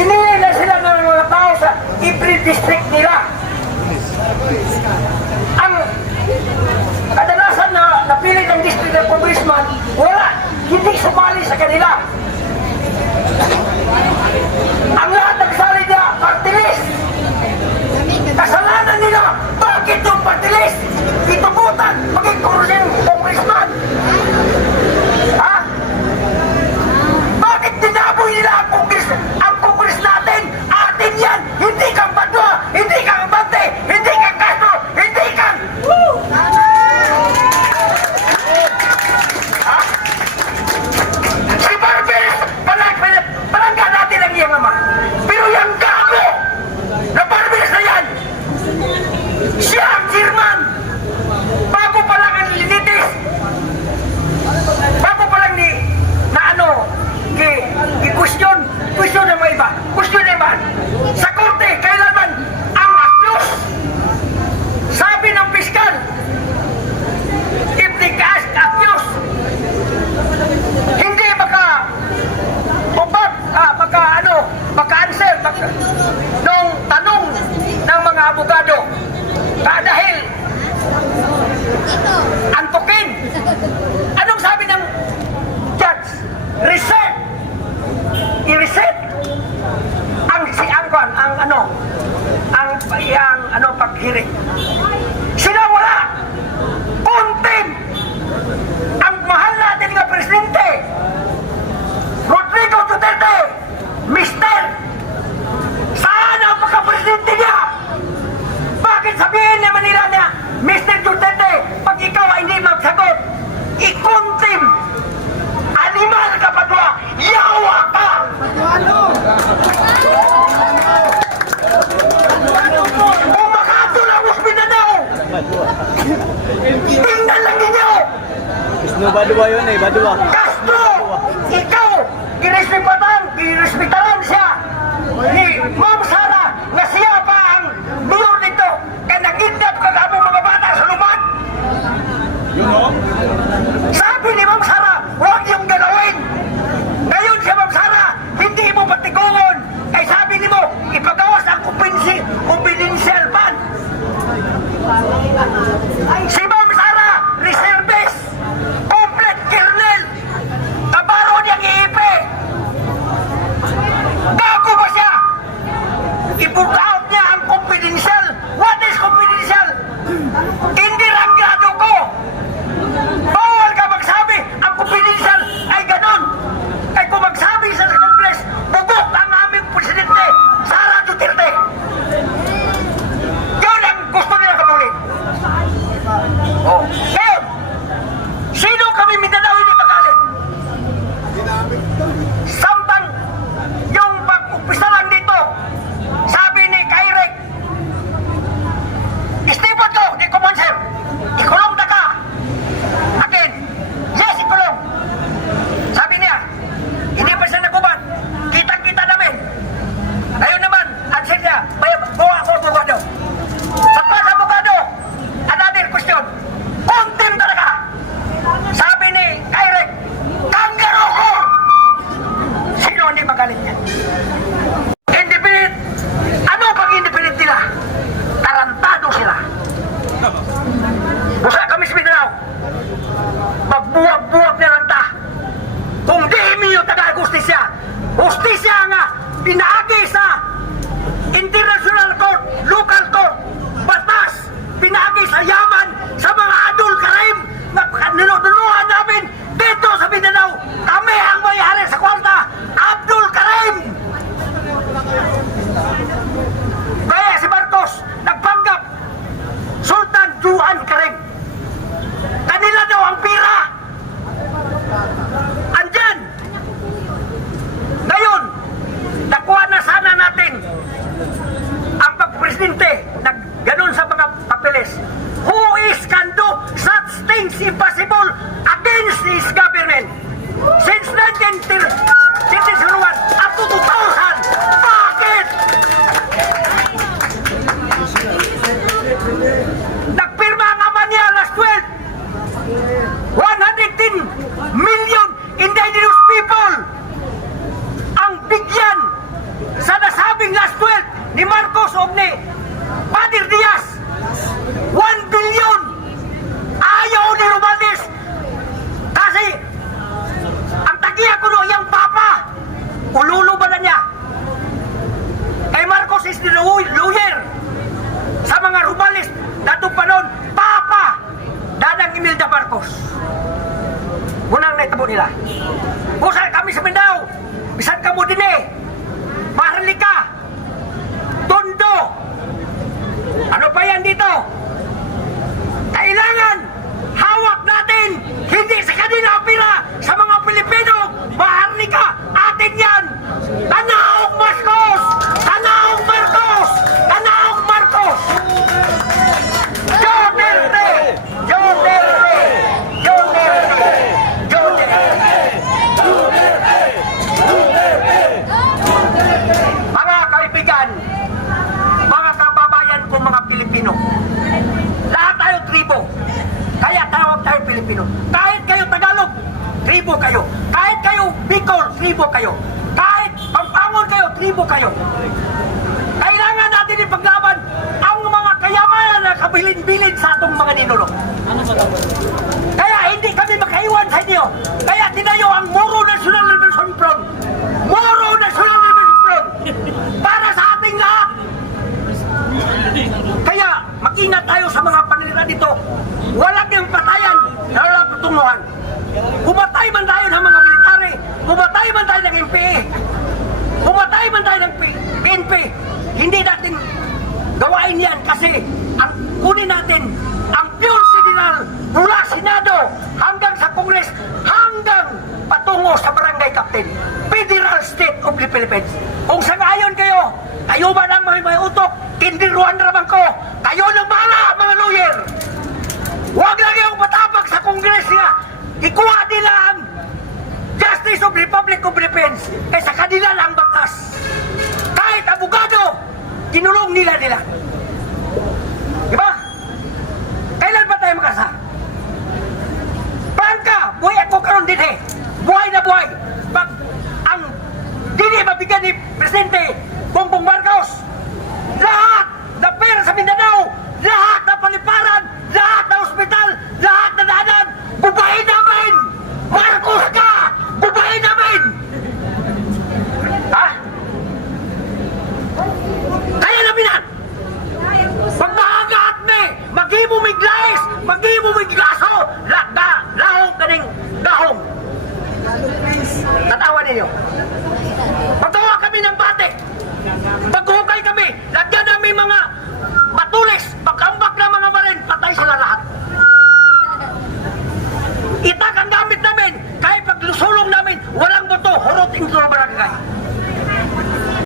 Pinili na sila ng mga tao sa every district nila. Ang kadalasan na napili ng district ng congressman, wala, hindi sumali sa kanila. Ang lahat nagsali niya, party list. Kasalanan nila, bakit yung party list? Itubutan, maging congressman. Ha? Bakit tinaboy nila ang congress natin? Atin yan! Hindi kang Badwa, hindi kang Abante, hindi kang Castro, hindi kang... Ha? Si Barbie, palangga natin ang iyang ama. Pero yung gago na Barbie na yan, siya ang chairman. Bago pa lang ang linitis. Bago pa lang ni na ano, question ng mga iba. Question ng iba. Sa korte, kailanman ang accused. Sabi ng piskal, if they ask accused, hindi maka-answer nung tanong ng mga abogado. Dahil antukin. Anong sabi ng judge? Reset. I-reset ang paghiring. Sila wala. Kontim. Ang mahal natin nga presidente, Rodrigo Duterte, Mister, saan ang pagka-presidente niya? Bakit sabihin niya Manila niya, Mr. Duterte, pag ikaw ay hindi magsagot, ikuntim. Animal ka, Badwa! Yawa ka! Umakato lang mo Mindanao! Tingnan lang ninyo! Isno Badua yun eh, Badua. Castro! Ikaw! Girespektaran siya ni Ma'am Sara na siya pa ang mayor nito kaya nag-indap ka ka mga bata sa lumad. Sabi ni Ma'am Sara, huwag yung galawin. Ngayon si Ma'am Sara, hindi mo patigungon. Ay sabi ni mo, ipagawas ang confidential ban. Si Ma'am Sara, reservist, complete kernel, kabaro niyang iipi. Bago ba siya? I-book out niya ang confidential. What is confidential? Hindi ranggado ko. Bawal ka magsabi ang confidential ay ganon. Ay kung magsabi sa Congress, bubuk ang aming presidente, Sara Duterte. Yun ang gusto nila kamulin. Oh. Ngayon, sino kami Mindanao hindi magalit? Samtang yung pag-umpisa lang dito, sabi ni Kairek, istipot ko, di ko monser, ikulong na ka. Akin, yes, ikulong. Sabi niya, hindi pa siya naguban, kitang-kita namin. Ngayon naman, answer niya, bawa ako abogado. Sa abogado, another question, kontim talaga. Sabi ni Kairek, kanggaro ko. Sino hindi magalit niya? Independent. Ano pag independent nila? Tarantado sila. Busa kami sa Mindanao. Magbuwag-buwag na lang ta. Kung di minyo taga-justisya, justisya nga, pinaagi sa international court, local court, batas, pinaagi sa yaman, sa mga adult crime na ninuduluhan namin dito sa Mindanao. Kami ang may-ari sa kwarta, Abdul Karim. Kaya si Marcos nagpanggap Sultan Juan Karim. Kanila daw ang pira. Andyan. Ngayon, nakuha na sana natin ang pagpresidente na ganun sa mga papeles. Who Kaming last 12 ni Marcos o ni Padir Diaz. 1 billion. Ayaw ni Romualdez. Kasi ang tagiya ko no, yung papa, ululo ba na niya? Eh Marcos is the lawyer sa mga Romualdez. Datong panon, papa, Dadang Imelda Marcos. Munang naitabo nila. Busan kami sa Mindanao. Bisan ka mo din eh. Maharlika. Tondo. Ano pa yan dito? Kailangan hawak natin. Hindi sa kanila pira sa mga Pilipino. Maharlika. Atin yan. Tanaong Marcos. Tanaong Marcos. Tanaong Marcos. Duterte. Duterte. Duterte. Mga kaibigan, mga kababayan ko mga Pilipino, lahat tayo tribo, kaya tawag tayo Pilipino. Kahit kayo Tagalog, tribo kayo. Kahit kayo Bicol, tribo kayo. Kahit Pampangon kayo, tribo kayo. Kailangan natin ipaglaban ang mga kayamanan na kabilin-bilin sa atong mga ninuno. Kaya hindi kami makaiwan sa inyo. Kaya tinayo ang Moro National Liberation Front. Moro National Liberation Front. Para sa ating lahat. Kaya mag-ingat tayo sa mga pananira dito. Walang yung patayan na walang patunguhan. Pumatay man tayo ng mga military. Pumatay man tayo ng MPA. Pumatay man tayo ng PNP. Hindi natin gawain yan kasi ang kunin natin ang pure federal mula Senado hanggang sa Congress hanggang patungo sa barangay captain. Federal State of the Philippines. Kung sangayon kayo, kayo ba nang may utok? Tindiruan naman ko. Kayo nang bahala, mga lawyer. Huwag lang yung matapag sa Congress niya. Ikuha nila ang Justice of the Republic of the Philippines kaysa kanila lang batas. Kahit abogado, kinulong nila. Diba? Kailan ba tayo makasa? Prangka, buhay ako karon din eh. Buhay na buhay. Pag ang dini mabigyan ni Presidente Bongbong Marcos,